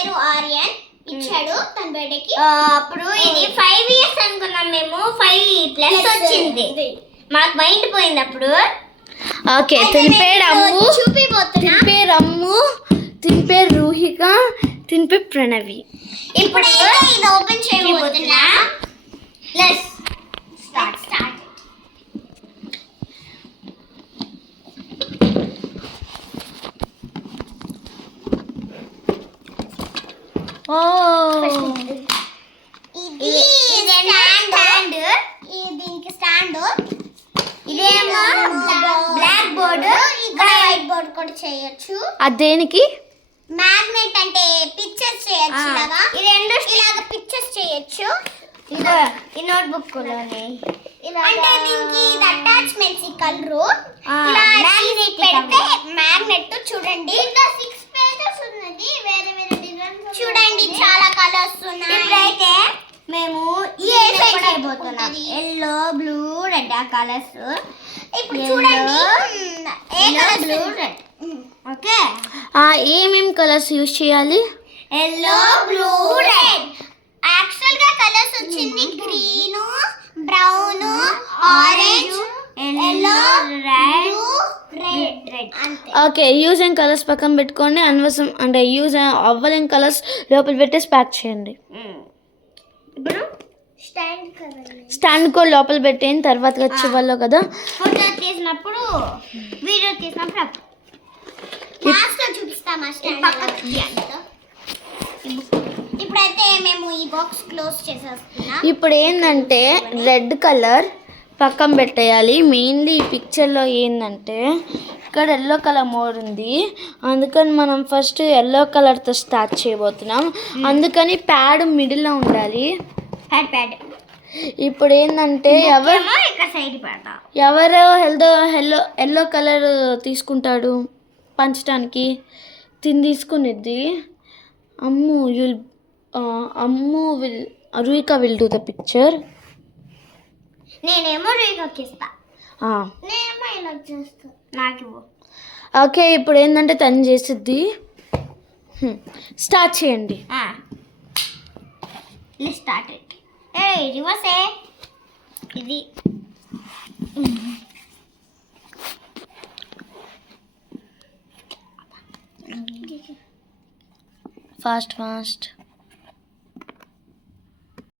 పేరు ఆర్యన్ ఇచ్చాడు తన బర్త్డేకి. అప్పుడు ఇది 5 years అనుకున్నాం మేము, 5+ వచ్చింది. మాకు మైండ్ పోయింది అప్పుడు. ఓకే, తిని పేరు అమ్ము, చూపిపోతున్నా. తిని పేరు అమ్ము, తిని పేరు రూహిక, తిని పేరు ప్రణవి. ఇప్పుడైతే ఇది ఓపెన్ చేయబోతున్నా. Let's start. ఇది స్టాండ్, దీనికి స్టాండ్. ఇదేమో బ్లాక్ బోర్డ్, ఇక్కడ వైట్ బోర్డ్ కూడా చేయొచ్చు. అదేనికి మ్యాగ్నెట్ అంటే పిక్చర్స్ చేయొచ్చు ఇలాగా. ఈ రెండు ఇలాగా పిక్చర్స్ చేయొచ్చు. ఈ నోట్బుక్ లోనే అంటే దీనికి ఇది అటాచ్మెంట్స్, ఈ కలరు ఇలా మ్యాగ్నెట్ పెడితే మ్యాగ్నెట్ చూడండి. ఇంకా 6 pages ఉన్నది, వేరే వేరే డిజైన్స్ చూడండి, చాలా కలర్స్ ఉన్నాయి. ఇప్పుడైతే మేము ఈ చేయబోతున్నాం. ఎల్లో, బ్లూ, రెడ్ ఆ కలర్స్. ఇప్పుడు చూడండి ఏ కలర్, బ్లూ, రెడ్. ఓకే, ఏమేం కలర్స్ యూజ్ చేయాలి? Yellow, blue, red. యాక్చువల్ గా కలర్స్ వచ్చింది green, brown, orange, yellow, red అంతే. ఓకే, యూజ్ అండ్ కలర్స్ పక్కన పెట్టుకోండి. అనవసరం అంటే యూజ్ అవ్వలేని కలర్స్ లోపల పెట్టేసి ప్యాక్ చేయండి. ఇప్పుడు స్టాండ్ కూడా లోపల పెట్టిన తర్వాత వచ్చే వాళ్ళు కదా, ఫోటో తీసినప్పుడు, వీడియో తీసినప్పుడు లాస్ట్ లో చూపిస్తాం. ఆ స్టాండ్ ఇప్పుడైతే మేము ఈ బాక్స్ క్లోజ్ చేసేస్తున్నాం. ఇప్పుడు ఏంటంటే రెడ్ కలర్ పక్కన పెట్టేయాలి. మెయిన్లీ ఈ పిక్చర్లో ఏంటంటే ఇక్కడ ఎల్లో కలర్ మోడ్ ఉంది, అందుకని మనం ఫస్ట్ ఎల్లో కలర్తో స్టార్ట్ చేయబోతున్నాం. అందుకని ప్యాడ్ మిడిల్లో ఉండాలి. ప్యాడ్ ఇప్పుడు ఏంటంటే ఎవరు ఎల్లో కలర్ తీసుకుంటాడు పంచడానికి, తిని తీసుకునిద్ది. Roohika will do the picture. నేనేమో రీలోకి ఇస్తా, నేనేమో ఇలా చేస్తా. నాకు ఓకే, ఇప్పుడు ఏంటంటే తను చేసిద్ది. స్టార్ట్ చేయండి. స్టార్ట్. రివర్సే ఇది. ఫాస్ట్